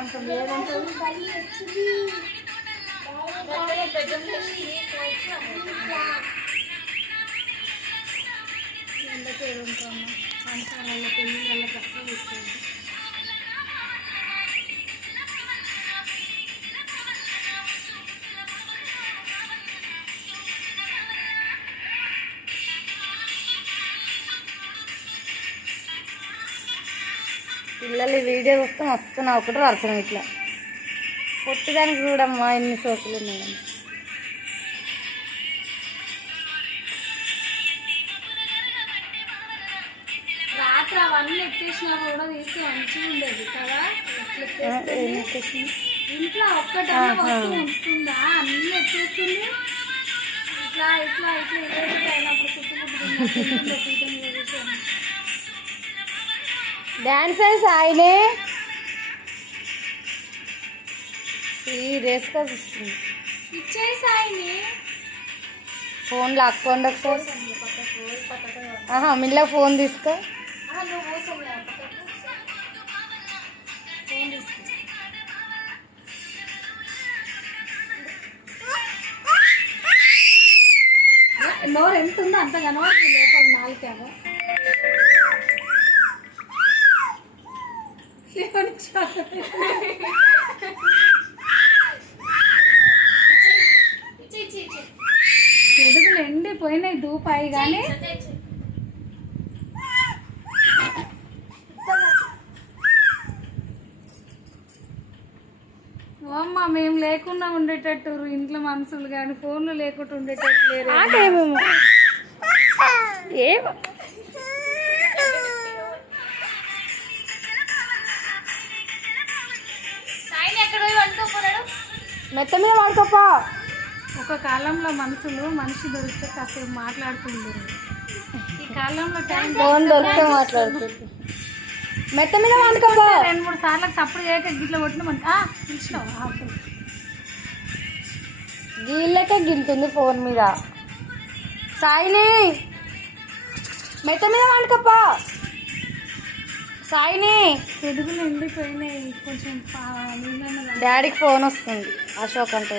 అంటుంది ఏదంటుంది ఎండకి ఏదుంటామా సంసారాల పెళ్ళిళ్ళకి అస్సలు తీసుకోండి. పిల్లలు వీడియో చూస్తే మస్తు నవ్వుకుంటూ వరుసనం ఇట్లా పొట్టిదానికి చూడమ్మా ఎన్ని సోకులు ఉన్నాయి. రాత్రి అవన్నీ ఎత్తేసినా కూడా తీస్తే మంచిగా ఉండేది కదా. ఇంట్లో ఒక్కటన్నా వస్తువు ఉంచుతుందా, అన్ని ఎత్తేస్తుంది. ఇట్లా ఇట్లా ఇట్లా ఇదే అయినప్పుడు చుట్టుముట్టు డాన్స్ ఆయనే సీరియస్గా చూస్తుంది. ఇచ్చేసాయి ఫోన్ లాక్కోండి ఒకసారి. మిల్ల ఫోన్ తీసుకో. నోరు ఎంత ఉందో అంత కనబడుతుంది లోపల నాలుకేమో. ఎదుగులు ఎండిపోయినాయి దూపాయి కానీ అమ్మ మేము లేకుండా ఉండేటట్టు ఇంట్లో మనుషులు కానీ ఫోన్లు లేకుండా ఉండేటట్టు లేరు. మెత్త మీద వాడుకోపా. ఒక కాలంలో మనిషి దొరికితే కాసేపు మాట్లాడుతుండరు. ఈ కాలంలో టైం ఫోన్ దొరికితే మాట్లాడుతుంది. మెత్త మీద వాడుకోపా. 2-3 సార్లకు సప్పుడు చేయక గిట్ల కొట్టిన మనకి పిలిచినావు గీళ్ళకే గిలుతుంది ఫోన్ మీద. సాయిని మెత్త మీద వాడుకోపా. సాయిని ఎదుగులు ఎండిపోయినాయి కొంచెం డాడీకి ఫోన్ వస్తుంది. అశోక్ అంటే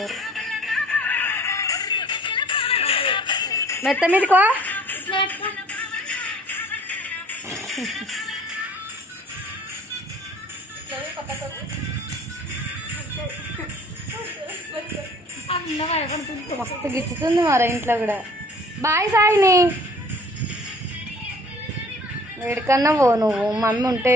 మెత్త మీదకో. మస్తు గిచ్చుతుంది మరి ఇంట్లో కూడా. బాయ్ సాయిని. వేడికన్నా పో నువ్వు, మమ్మీ ఉంటే